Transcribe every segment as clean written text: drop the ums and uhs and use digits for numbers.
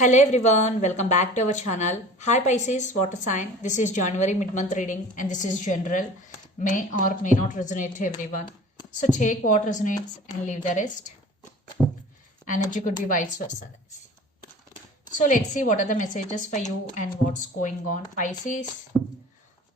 Hello everyone, welcome back to our channel. Hi Pisces, water sign. This is January mid-month reading and this is general. May or may not resonate to everyone. So take what resonates and leave the rest. Energy could be vice versa. So let's see what are the messages for you and what's going on. Pisces,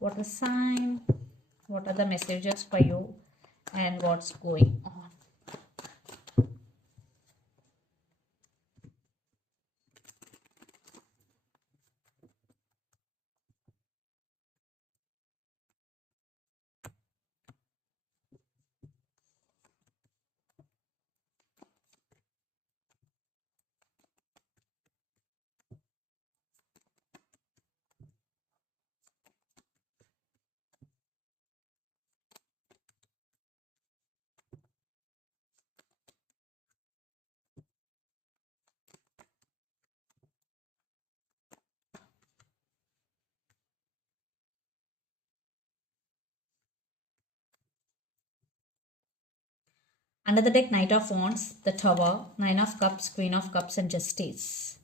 water sign. What are the messages for you and what's going on? Under the deck, Knight of Wands, the Tower, Nine of Cups, Queen of Cups and Justice.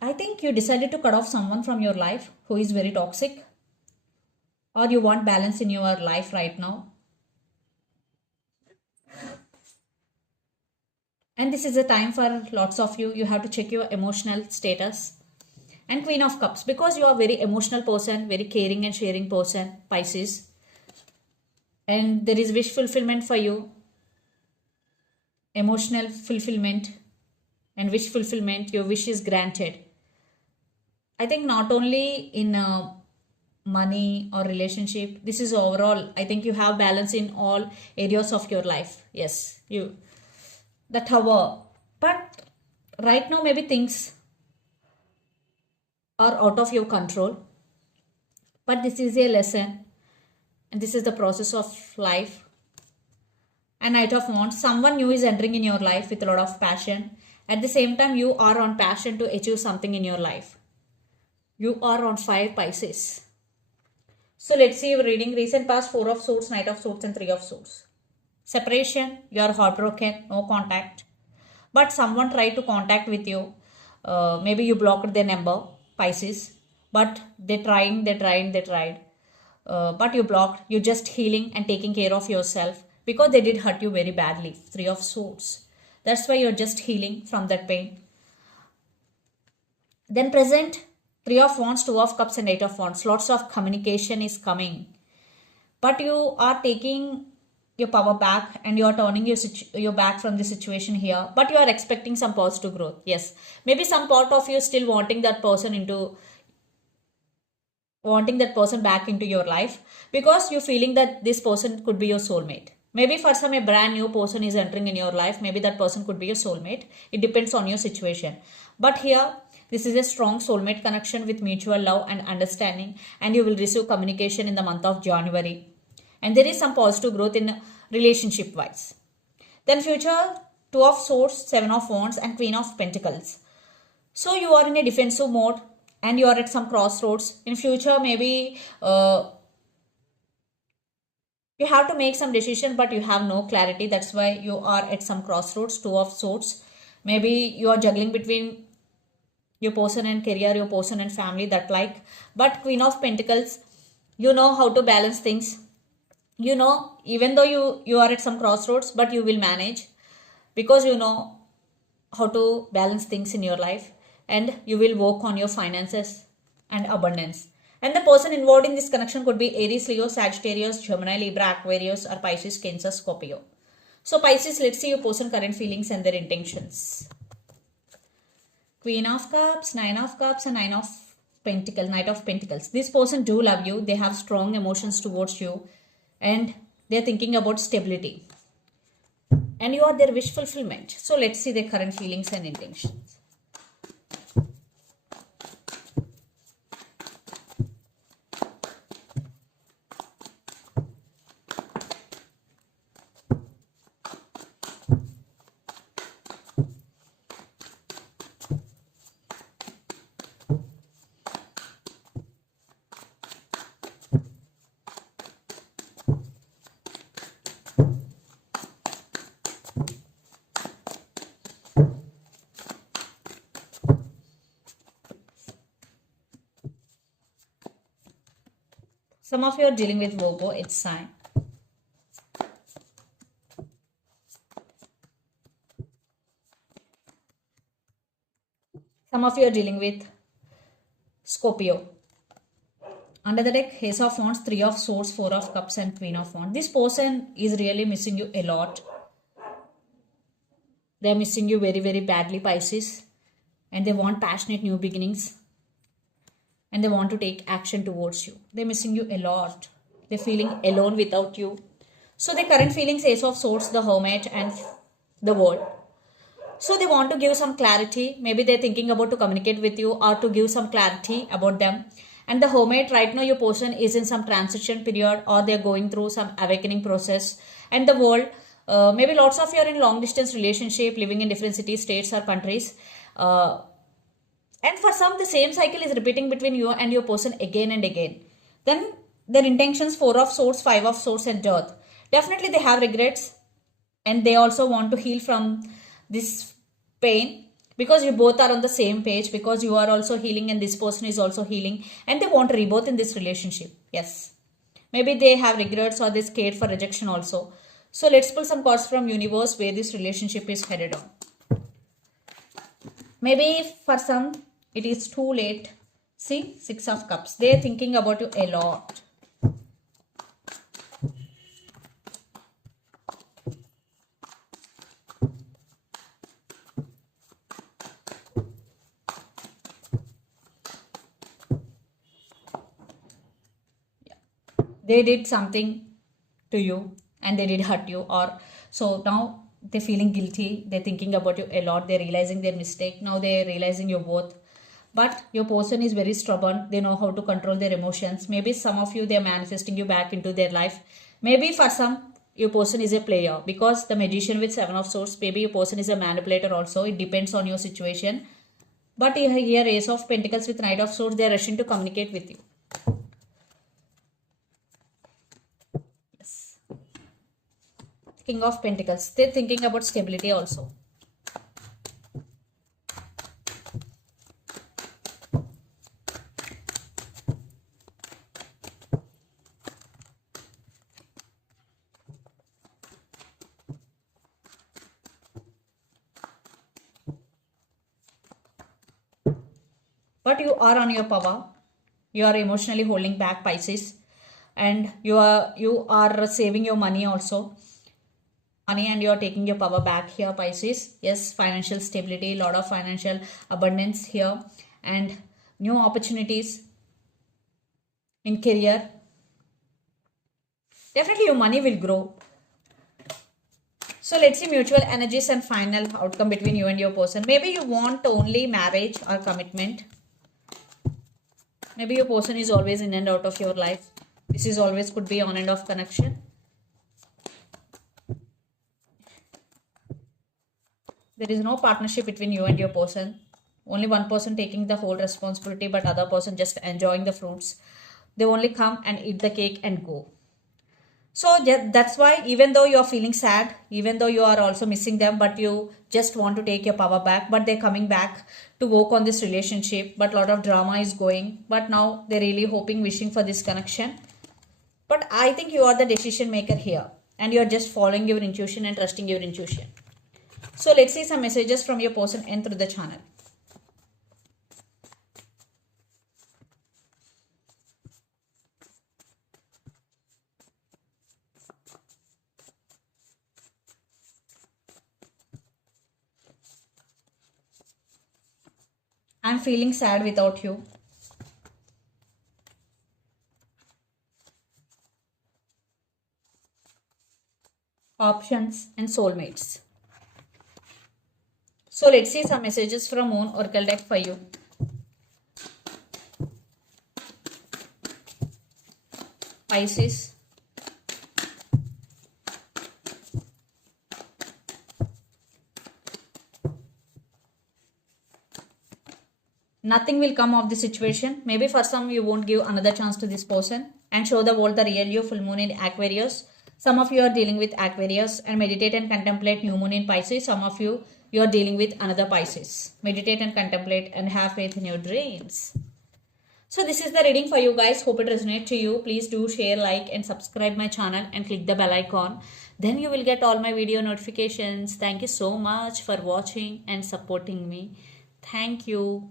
I think you decided to cut off someone from your life who is very toxic, or you want balance in your life right now. And this is a time for lots of you. You have to check your emotional status. And Queen of Cups, because you are a very emotional person, very caring and sharing person, Pisces. And there is wish fulfillment for you. Emotional fulfillment and wish fulfillment. Your wish is granted. I think not only in money or relationship, this is overall. I think you have balance in all areas of your life. Yes, the Tower. But right now maybe things are out of your control. But this is a lesson and this is the process of life. And Knight of Wands, someone new is entering in your life with a lot of passion. At the same time, you are on passion to achieve something in your life. You are on fire, Pisces. So let's see your reading. Recent past, Four of Swords, Knight of Swords and Three of Swords. Separation, you are heartbroken, no contact. But someone tried to contact with you. Maybe you blocked their number, Pisces. But they tried. But you blocked. You're just healing and taking care of yourself because they did hurt you very badly. Three of Swords. That's why you're just healing from that pain. Then present, Three of Wands, Two of Cups and Eight of Wands. Lots of communication is coming. But you are taking your power back and you are turning your back from the situation here. But you are expecting some positive growth. Yes. Maybe some part of you still wanting that person back into your life because you're feeling that this person could be your soulmate. Maybe for some a brand new person is entering in your life. Maybe that person could be your soulmate. It depends on your situation. But here, this is a strong soulmate connection with mutual love and understanding, and you will receive communication in the month of January. And there is some positive growth in relationship wise. Then future, Two of Swords, Seven of Wands and Queen of Pentacles. So you are in a defensive mode and you are at some crossroads. In future, maybe you have to make some decision, but you have no clarity. That's why you are at some crossroads. Two of Swords. Maybe you are juggling between your person and career, your person and family, that like. But Queen of Pentacles, you know how to balance things. You know, even though you are at some crossroads, but you will manage because you know how to balance things in your life, and you will work on your finances and abundance. And the person involved in this connection could be Aries, Leo, Sagittarius, Gemini, Libra, Aquarius or Pisces, Cancer, Scorpio. So Pisces, let's see your person current feelings and their intentions. Queen of Cups, Nine of Cups and Nine of Pentacles, Knight of Pentacles. This person do love you. They have strong emotions towards you and they're thinking about stability. And you are their wish fulfillment. So let's see their current feelings and intentions. Some of you are dealing with Virgo, it's sign. Some of you are dealing with Scorpio. Under the deck, Ace of Wands, Three of Swords, Four of Cups and Queen of Wands. This person is really missing you a lot. They are missing you very, very badly, Pisces. And they want passionate new beginnings. And they want to take action towards you. They're missing you a lot. They're feeling alone without you. So the current feelings, Ace of Swords, the Hermit and the World. So they want to give some clarity. Maybe they're thinking about to communicate with you or to give some clarity about them. And the Hermit, right now your person is in some transition period or they're going through some awakening process. And the World, maybe lots of you are in long distance relationship, living in different cities, states or countries. And for some, the same cycle is repeating between you and your person again and again. Then their intentions, Four of Swords, Five of Swords and Death. Definitely they have regrets and they also want to heal from this pain because you both are on the same page, because you are also healing and this person is also healing and they want rebirth in this relationship. Yes. Maybe they have regrets or they're scared for rejection also. So let's pull some cards from universe where this relationship is headed on. Maybe for some it is too late. See, Six of Cups. They're thinking about you a lot. They did something to you and they did hurt you, or so now they're feeling guilty. They're thinking about you a lot. They're realizing their mistake. Now they're realizing your worth. But your person is very stubborn. They know how to control their emotions. Maybe some of you, they're manifesting you back into their life. Maybe for some, your person is a player because the Magician with Seven of Swords, maybe your person is a manipulator also. It depends on your situation. But here Ace of Pentacles with Knight of Swords, they're rushing to communicate with you. Yes. King of Pentacles, they're thinking about stability also. But you are on your power. You are emotionally holding back, Pisces, and you are saving your money also. Money, and you are taking your power back here, Pisces. Yes, financial stability, lot of financial abundance here, and new opportunities in career. Definitely your money will grow. So let's see mutual energies and final outcome between you and your person. Maybe you want only marriage or commitment. Maybe your person is always in and out of your life. This is always could be on and off connection. There is no partnership between you and your person. Only one person taking the whole responsibility, but other person just enjoying the fruits. They only come and eat the cake and go. So that's why even though you are feeling sad, even though you are also missing them, but you just want to take your power back, but they're coming back to work on this relationship, but a lot of drama is going, but now they're really hoping, wishing for this connection. But I think you are the decision maker here and you're just following your intuition and trusting your intuition. So let's see some messages from your person and through the channel. I'm feeling sad without you. Options and soulmates. So let's see some messages from Moon Oracle deck for you. Pisces. Nothing will come of the situation. Maybe for some you won't give another chance to this person and show the world the real you. Full moon in Aquarius. Some of you are dealing with Aquarius and meditate and contemplate new moon in Pisces. Some of you are dealing with another Pisces. Meditate and contemplate and have faith in your dreams. So this is the reading for you guys. Hope it resonates to you. Please do share, like and subscribe my channel and click the bell icon. Then you will get all my video notifications. Thank you so much for watching and supporting me. Thank you.